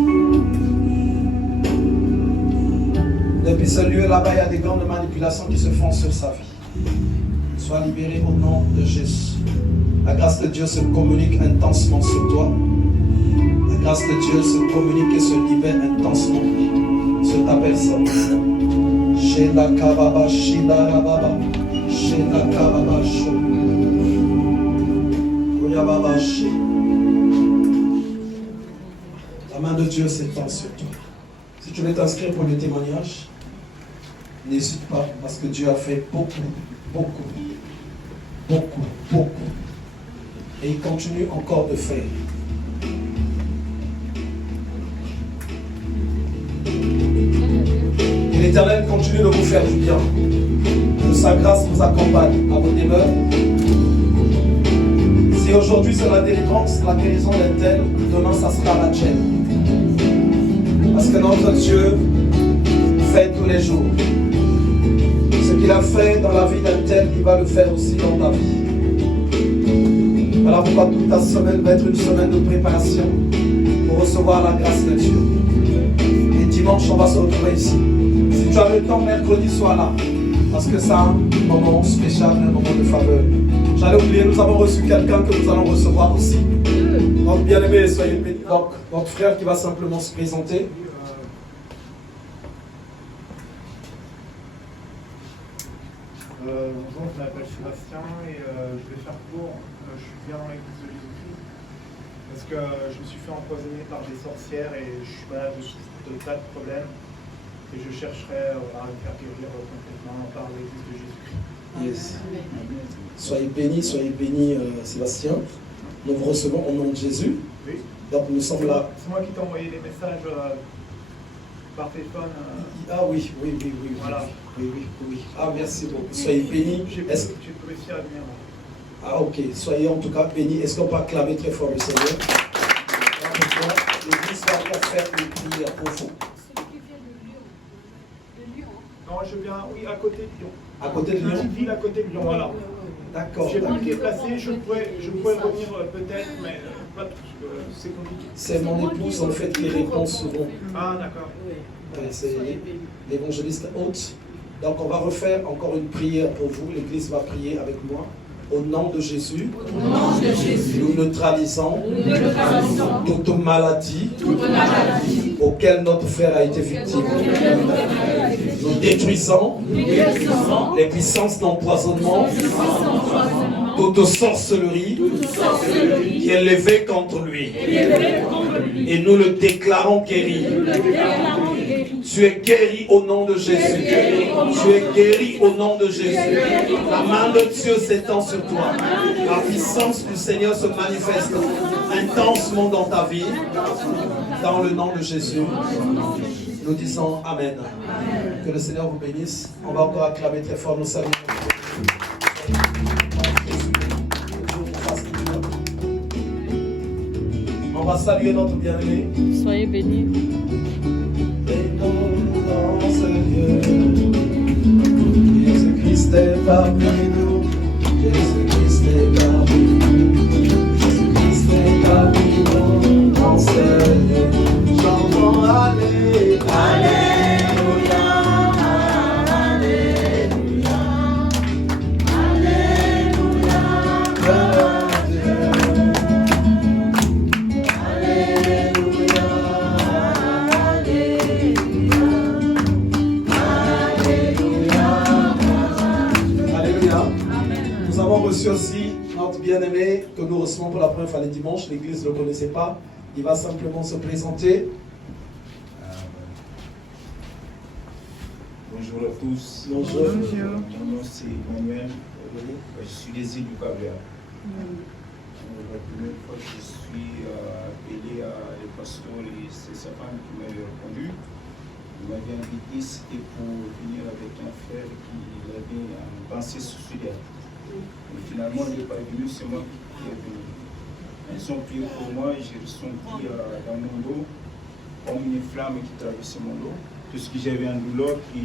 Depuis ce lieu là-bas, il y a des grandes manipulations qui se font sur sa vie. Sois libéré au nom de Jésus. La grâce de Dieu se communique intensement sur toi. La grâce de Dieu se communique et se libère intensement sur ta personne. Sheda kababa, shida rababa, sheda kababa sho. Koyababa she. La main de Dieu s'étend sur toi. Si tu veux t'inscrire pour le témoignage, n'hésite pas, parce que Dieu a fait beaucoup. Et il continue encore de faire. Et l'Éternel continue de vous faire du bien. Que sa grâce vous accompagne à vos demeures. Si aujourd'hui c'est la délivrance, la guérison d'un tel, demain ça sera la tienne. Parce que notre Dieu fait tous les jours. Ce qu'il a fait dans la vie d'un tel, il va le faire aussi dans ta vie. Voilà pourquoi toute ta semaine va être une semaine de préparation pour recevoir la grâce de Dieu. Et dimanche, on va se retrouver ici. Si tu as le temps, mercredi, sois là. Parce que c'est un moment spécial, un moment de faveur. J'allais oublier, nous avons reçu quelqu'un que nous allons recevoir aussi. Donc, bien aimé, soyez bénis. Donc, votre frère qui va simplement se présenter. Bonjour, je m'appelle Sébastien et je vais faire court. Je viens dans l'église de Jésus-Christ parce que je me suis fait empoisonner par des sorcières et je suis malade, je souffre de tas de problèmes et je chercherai à me faire guérir complètement par l'église de Jésus-Christ. Yes. Soyez bénis, Sébastien. Nous vous recevons au nom de Jésus. Oui. Donc nous sommes là. C'est moi qui t'ai envoyé des messages par téléphone. Ah oui. Voilà. Oui. Ah merci beaucoup. Soyez bénis. J'ai réussi à venir. Ah ok. Soyez en tout cas bénis. Est-ce qu'on peut acclamer très fort le Seigneur? L'église va faire une prière pour vous. Non, je viens, oui, à côté de Lyon. À côté de Lyon? Une petite ville à côté de Lyon, voilà. D'accord. J'ai pas me déplacé, je pourrais revenir peut-être, mais pas tout, c'est compliqué. C'est mon épouse en fait qui répond souvent. Ah d'accord. Ouais, c'est l'évangéliste hôte. Donc on va refaire encore une prière pour vous. L'église va prier avec moi. Au nom de Jésus, nous neutralisons toute maladie auquel notre frère a été victime. Nous détruisons les puissances d'empoisonnement, toute sorcellerie qui est levée contre lui. Et nous le déclarons guéri. Tu es guéri au nom de Jésus. Tu es guéri au nom de Jésus. La main de Dieu s'étend sur toi. La puissance du Seigneur se manifeste intensement dans ta vie. Dans le nom de Jésus, nous disons Amen. Que le Seigneur vous bénisse. On va encore acclamer très fort nos saluts. On va saluer notre bien-aimé. Soyez bénis. Dans ce lieu, Jésus-Christ est parmi nous, Jésus-Christ est parmi nous, Jésus-Christ est parmi nous, dans ce lieu, chantons Alléluia, Alléluia, Alléluia, Alléluia, Nous avons reçu aussi notre bien-aimé que nous recevons pour la première fois le dimanche. L'église ne le connaissait pas. Il va simplement se présenter. Bonjour à tous. Bonjour. Mon nom c'est Emmanuel. Je suis des îles du Cap-Vert. La première fois que je suis appelé à les pasteurs et c'est sa femme qui m'avait répondu. Il m'avait invité, c'était pour venir avec un frère qui avait une pensée suicidaire. Et finalement, il n'est pas venu, c'est moi qui est venu. Ils ont prié pour moi et j'ai ressenti dans mon dos comme une flamme qui traversait mon dos. Tout ce que j'avais en douleur qui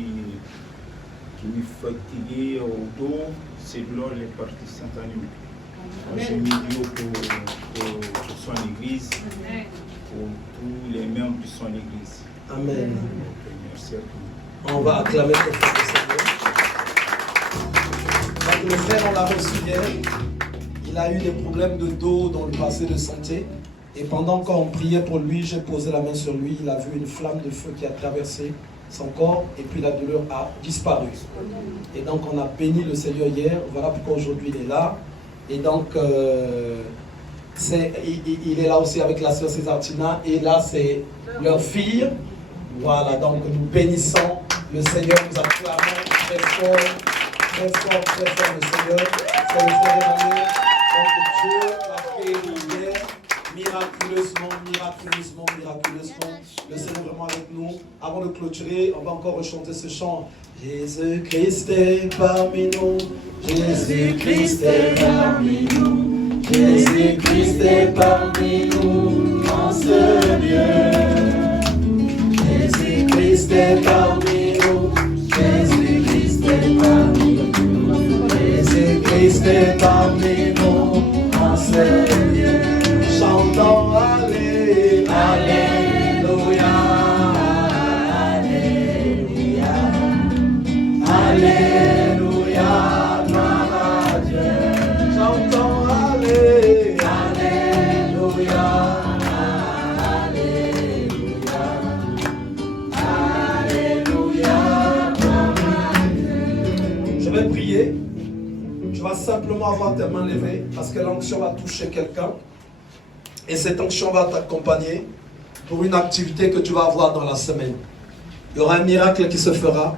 me fatiguait au dos, ces douleurs les parties instantanément. J'ai mis Dieu pour son église, pour tous les membres de son église. Amen. Merci à tous. On va acclamer le frère du Seigneur. Donc, le frère, on l'a reçu hier. Il a eu des problèmes de dos dans le passé de santé. Et pendant qu'on priait pour lui, j'ai posé la main sur lui. Il a vu une flamme de feu qui a traversé son corps et puis la douleur a disparu. Et donc on a béni le Seigneur hier. Voilà pourquoi aujourd'hui il est là. Et donc il est là aussi avec la sœur Césartina. Et là c'est leur fille. Voilà, donc nous bénissons le Seigneur. Nous acclamons très fort, très fort, très fort le Seigneur. C'est le frère Emmanuel. Donc Dieu l'a fait hier. Miraculeusement. Le Seigneur est vraiment avec nous. Avant de clôturer, on va encore rechanter ce chant. Jésus-Christ est parmi nous. Jésus-Christ est parmi nous. Jésus-Christ est parmi nous en ce lieu. Jésus-Christ est parmi nous. Jésus-Christ est parmi nous. Jésus-Christ est parmi nous en ce lieu. Chantons Alléluia, Alléluia, Alléluia, Alléluia, gloire à Dieu. Chantons Alléluia, Alléluia, simplement avoir tes mains levées parce que l'onction va toucher quelqu'un. Et cette onction va t'accompagner pour une activité que tu vas avoir dans la semaine. Il y aura un miracle qui se fera.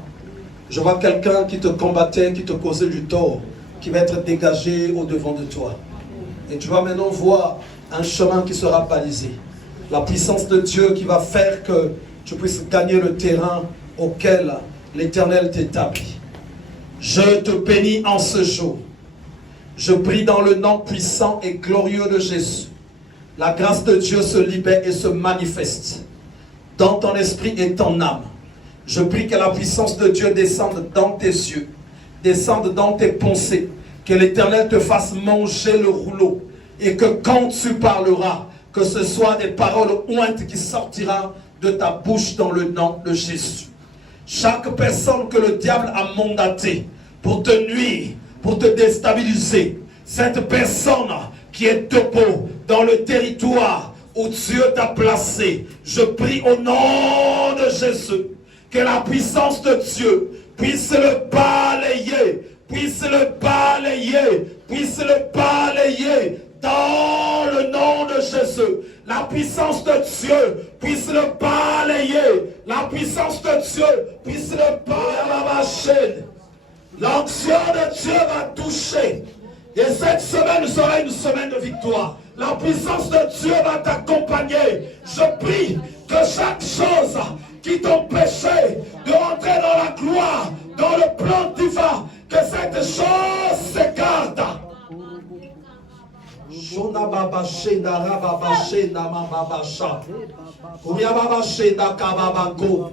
Je vois quelqu'un qui te combattait, qui te causait du tort, qui va être dégagé au-devant de toi. Et tu vas maintenant voir un chemin qui sera balisé. La puissance de Dieu qui va faire que tu puisses gagner le terrain auquel l'Éternel t'établit. Je te bénis en ce jour. Je prie dans le nom puissant et glorieux de Jésus. La grâce de Dieu se libère et se manifeste dans ton esprit et ton âme. Je prie que la puissance de Dieu descende dans tes yeux, descende dans tes pensées, que l'Éternel te fasse manger le rouleau et que quand tu parleras, que ce soit des paroles ointes qui sortiront de ta bouche dans le nom de Jésus. Chaque personne que le diable a mandatée pour te nuire, pour te déstabiliser, cette personne qui est debout dans le territoire où Dieu t'a placé, je prie au nom de Jésus que la puissance de Dieu puisse le balayer, puisse le balayer, puisse le balayer dans le nom de Jésus. La puissance de Dieu puisse le balayer, la puissance de Dieu puisse le balayer. L'onction de Dieu va toucher. Et cette semaine sera une semaine de victoire. La puissance de Dieu va t'accompagner. Je prie que chaque chose qui t'empêchait de rentrer dans la gloire, dans le plan divin, que cette chose s'écarte. Shona baba shenda rababa shenda mababa sha. Kuya baba shenda kababa go.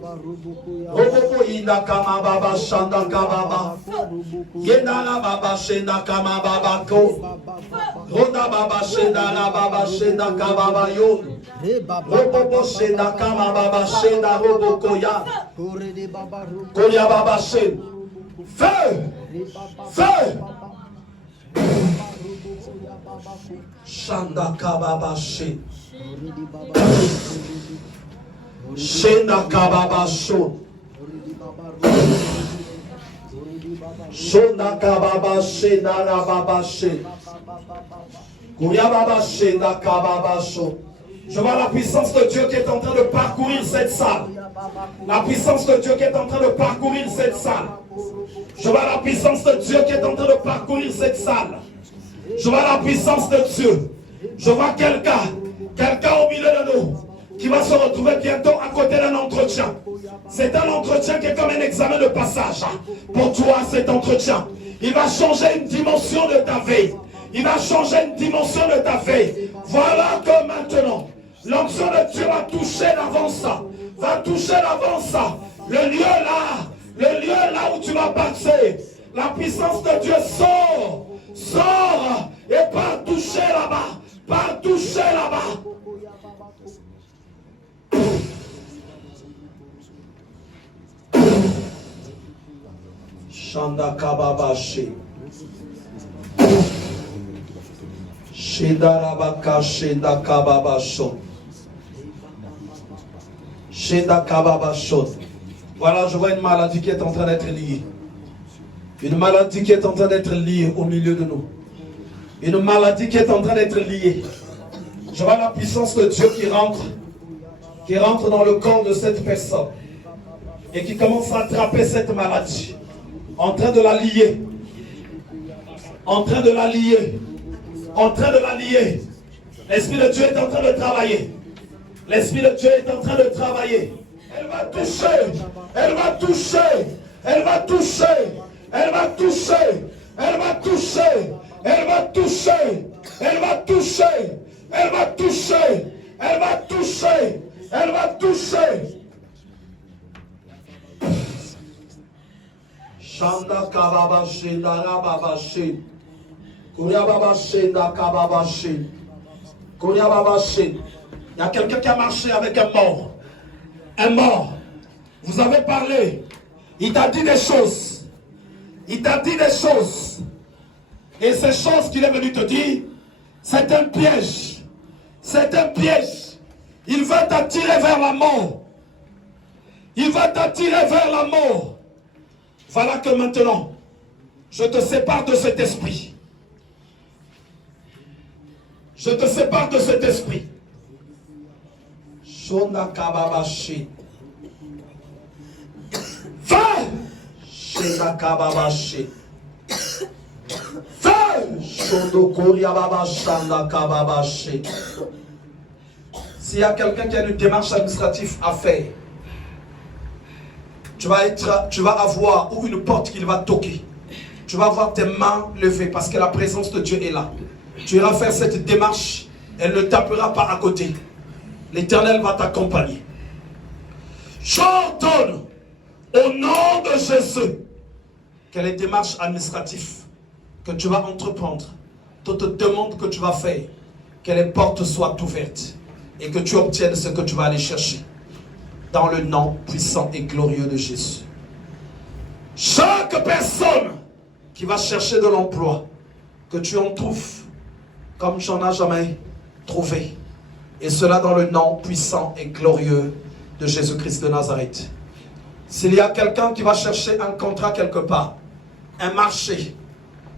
Robo ina kama baba shanda kababa. Yena la baba shenda kama baba go. Ronda baba shenda rababa shenda kababa yo. Robo shenda kama baba shenda robo koya. Koya baba shenda. Feu! Feu! Shanda kababa she. Shenda kababa sho. Shonda kababa shenda rababa she. Kouyababa shenda kababa sho. Je vois la puissance de Dieu qui est en train de parcourir cette salle. La puissance de Dieu qui est en train de parcourir cette salle. Je vois la puissance de Dieu qui est en train de parcourir cette salle. Je vois la puissance de Dieu. Je vois quelqu'un au milieu de nous qui va se retrouver bientôt à côté d'un entretien. C'est un entretien qui est comme un examen de passage. Pour toi, cet entretien, il va changer une dimension de ta vie. Il va changer une dimension de ta vie. Voilà que maintenant, l'onction de Dieu va toucher l'avance. Va toucher l'avance. Le lieu là où tu vas passer. La puissance de Dieu sort. Sort et part toucher là-bas. Part toucher là-bas. Shanda kababashi. Shedarabaka shenda kababasho. Shenda kababasho. Voilà, je vois une maladie qui est en train d'être liée. Une maladie qui est en train d'être liée au milieu de nous. Une maladie qui est en train d'être liée. Je vois la puissance de Dieu qui rentre dans le corps de cette personne et qui commence à attraper cette maladie, en train de la lier, en train de la lier, en train de la lier. L'Esprit de Dieu est en train de travailler. L'Esprit de Dieu est en train de travailler. Elle va toucher, elle va toucher, elle va toucher, elle va toucher, elle va toucher, elle va toucher, elle va toucher, elle va toucher, elle va toucher, elle va toucher. Shanda kababa shenda rababa she. Koya baba shenda kababa she. Koya baba she. Il y a quelqu'un qui a marché avec un mort. Un mort. Vous avez parlé. Il t'a dit des choses. Il t'a dit des choses. Et ces choses qu'il est venu te dire, c'est un piège. C'est un piège. Il va t'attirer vers la mort. Il va t'attirer vers la mort. Voilà que maintenant, je te sépare de cet esprit. Je te sépare de cet esprit. Shonda kababashi. Feu! Shonda kababashi. Feu! Shondo koriababa shanda kababashi. S'il y a quelqu'un qui a une démarche administrative à faire, tu vas avoir ou une porte qu'il va toquer. Tu vas avoir tes mains levées parce que la présence de Dieu est là. Tu iras faire cette démarche, elle ne tapera pas à côté. L'Éternel va t'accompagner. J'ordonne au nom de Jésus que les démarches administratives que tu vas entreprendre, toute demande que tu vas faire, que les portes soient ouvertes et que tu obtiennes ce que tu vas aller chercher. Dans le nom puissant et glorieux de Jésus. Chaque personne qui va chercher de l'emploi, que tu en trouves comme tu n'en as jamais trouvé. Et cela dans le nom puissant et glorieux de Jésus-Christ de Nazareth. S'il y a quelqu'un qui va chercher un contrat quelque part, un marché,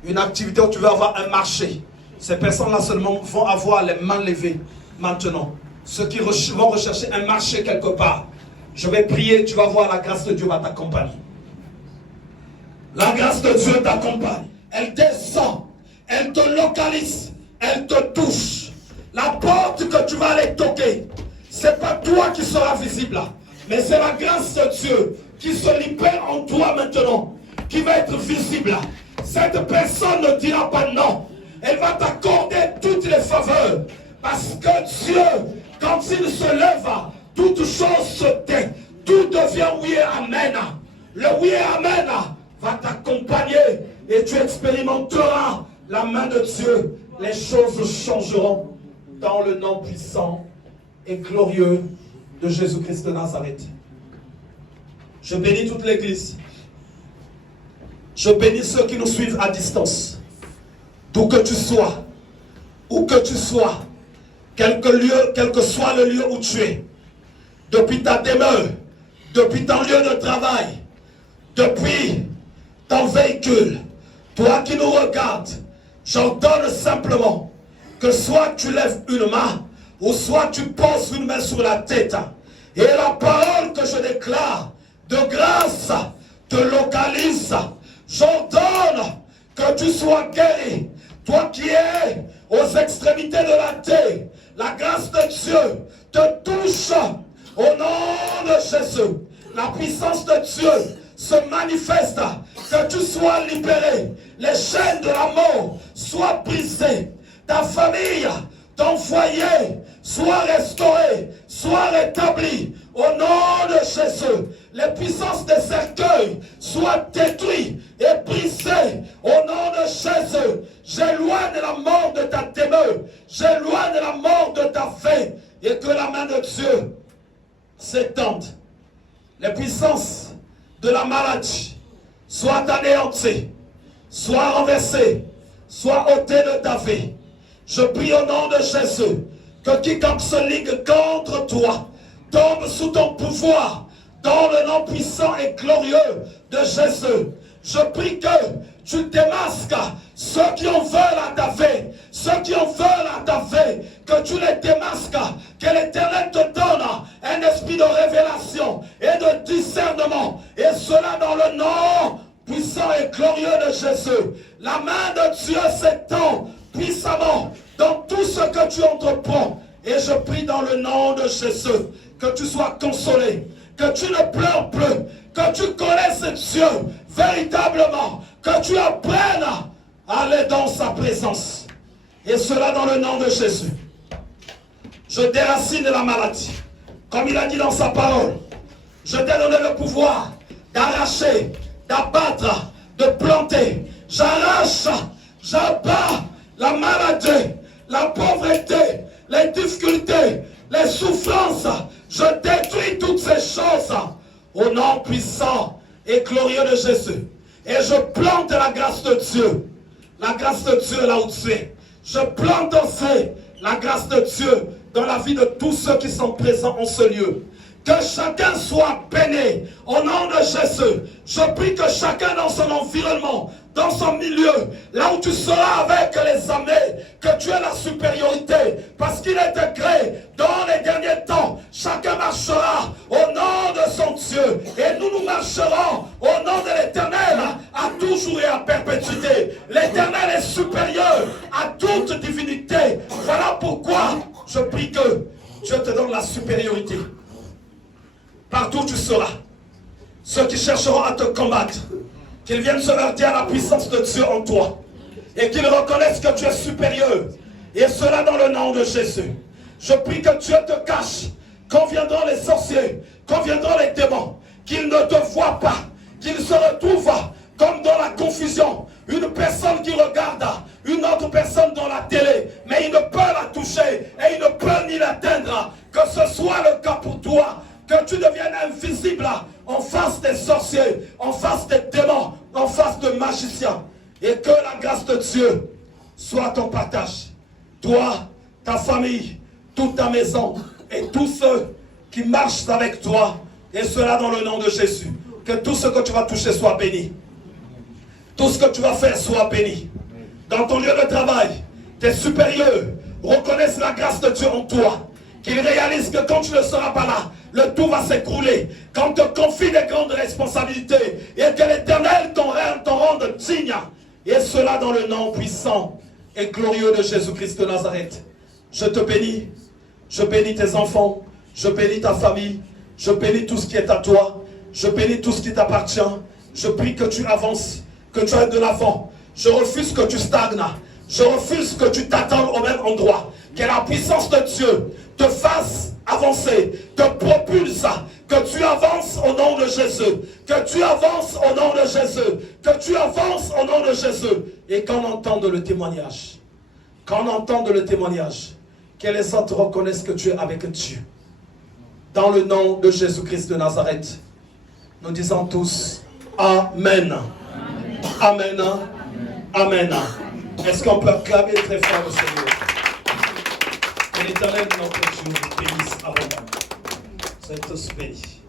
une activité où tu veux avoir un marché, ces personnes-là seulement vont avoir les mains levées maintenant. Ceux qui vont rechercher un marché quelque part, je vais prier, tu vas voir, la grâce de Dieu va t'accompagner. La grâce de Dieu t'accompagne. Elle descend, elle te localise, elle te touche. La porte que tu vas aller toquer, c'est pas toi qui seras visible là, mais c'est la grâce de Dieu qui se libère en toi maintenant, qui va être visible là. Cette personne ne dira pas non. Elle va t'accorder toutes les faveurs. Parce que Dieu, quand il se lève, toute chose se tait. Tout devient oui et amen. Le oui et amen va t'accompagner et tu expérimenteras la main de Dieu. Les choses changeront dans le nom puissant et glorieux de Jésus-Christ de Nazareth. Je bénis toute l'église. Je bénis ceux qui nous suivent à distance. D'où que tu sois, où que tu sois, quel que soit le lieu où tu es, depuis ta demeure, depuis ton lieu de travail, depuis ton véhicule, toi qui nous regardes, j'ordonne simplement que soit tu lèves une main, ou soit tu poses une main sur la tête, et la parole que je déclare de grâce te localise. J'ordonne que tu sois guéri, toi qui es aux extrémités de la terre. La grâce de Dieu te touche au nom de Jésus. La puissance de Dieu se manifeste, que tu sois libéré. Les chaînes de la mort soient brisées. Ta famille, ton foyer soit restauré, soit rétabli au nom de Jésus. Les puissances des cercueils soient détruites et brisées au nom de Jésus. J'éloigne la mort de ta demeure, j'éloigne la mort de ta vie, et que la main de Dieu s'étende. Les puissances de la maladie soient anéanties, soient renversées, soient ôtées de ta vie. Je prie au nom de Jésus que quiconque se ligue contre toi tombe sous ton pouvoir dans le nom puissant et glorieux de Jésus. Je prie que tu démasques ceux qui en veulent à ta vie, ceux qui en veulent à ta vie, que tu les démasques, que l'Éternel te donne un esprit de révélation et de discernement, et cela dans le nom puissant et glorieux de Jésus. La main de Dieu s'étend puissamment dans tout ce que tu entreprends, et je prie dans le nom de Jésus que tu sois consolé, que tu ne pleures plus, que tu connaisses Dieu véritablement, que tu apprennes à aller dans sa présence. Et cela dans le nom de Jésus. Je déracine la maladie. Comme il a dit dans sa parole, je t'ai donné le pouvoir d'arracher, d'abattre, de planter. J'arrache, j'abats la maladie, la pauvreté, les difficultés, les souffrances. Je détruis toutes ces choses au nom puissant et glorieux de Jésus. Et je plante la grâce de Dieu. La grâce de Dieu là où tu es. Je plante aussi la grâce de Dieu dans la vie de tous ceux qui sont présents en ce lieu. Que chacun soit béni au nom de Jésus. Je prie que chacun dans son environnement, dans son milieu, là où tu seras avec les armées, que tu aies la supériorité. Parce qu'il est écrit, dans les derniers temps, chacun marchera au nom de son Dieu. Et nous marcherons au nom de l'Éternel à toujours et à perpétuité. L'Éternel est supérieur à toute divinité. Voilà pourquoi je prie que Dieu te donne la supériorité. Partout où tu seras, ceux qui chercheront à te combattre, qu'ils viennent se heurter à la puissance de Dieu en toi et qu'ils reconnaissent que tu es supérieur, et cela dans le nom de Jésus. Je prie que Dieu te cache quand viendront les sorciers, quand viendront les démons, qu'ils ne te voient pas, qu'ils se retrouvent comme dans la confusion, une personne qui regarde une autre personne dans la télé, mais il ne peut la toucher et il ne peut ni l'atteindre. Que ce soit le cas pour toi, que tu deviennes invisible en face des sorciers, en face des démons, en face de magiciens. Et que la grâce de Dieu soit ton partage. Toi, ta famille, toute ta maison et tous ceux qui marchent avec toi. Et cela dans le nom de Jésus. Que tout ce que tu vas toucher soit béni. Tout ce que tu vas faire soit béni. Dans ton lieu de travail, tes supérieurs reconnaissent la grâce de Dieu en toi. Qu'ils réalisent que quand tu ne seras pas là, le tout va s'écrouler. Quand tu te confies des grandes responsabilités et que l'Éternel t'en rende digne. Et cela dans le nom puissant et glorieux de Jésus-Christ de Nazareth. Je te bénis. Je bénis tes enfants. Je bénis ta famille. Je bénis tout ce qui est à toi. Je bénis tout ce qui t'appartient. Je prie que tu avances, que tu ailles de l'avant. Je refuse que tu stagnes. Je refuse que tu t'attendes au même endroit. Que la puissance de Dieu te fasse avancer, te propulse, que tu avances au nom de Jésus, que tu avances au nom de Jésus, que tu avances au nom de Jésus. Et qu'on entende le témoignage, que les autres reconnaissent que tu es avec Dieu. Dans le nom de Jésus-Christ de Nazareth, nous disons tous Amen. Amen. Amen. Est-ce qu'on peut acclamer très fort le Seigneur? Que l'Éternel, notre Dieu, bénisse abondamment. Soyez tous bénis.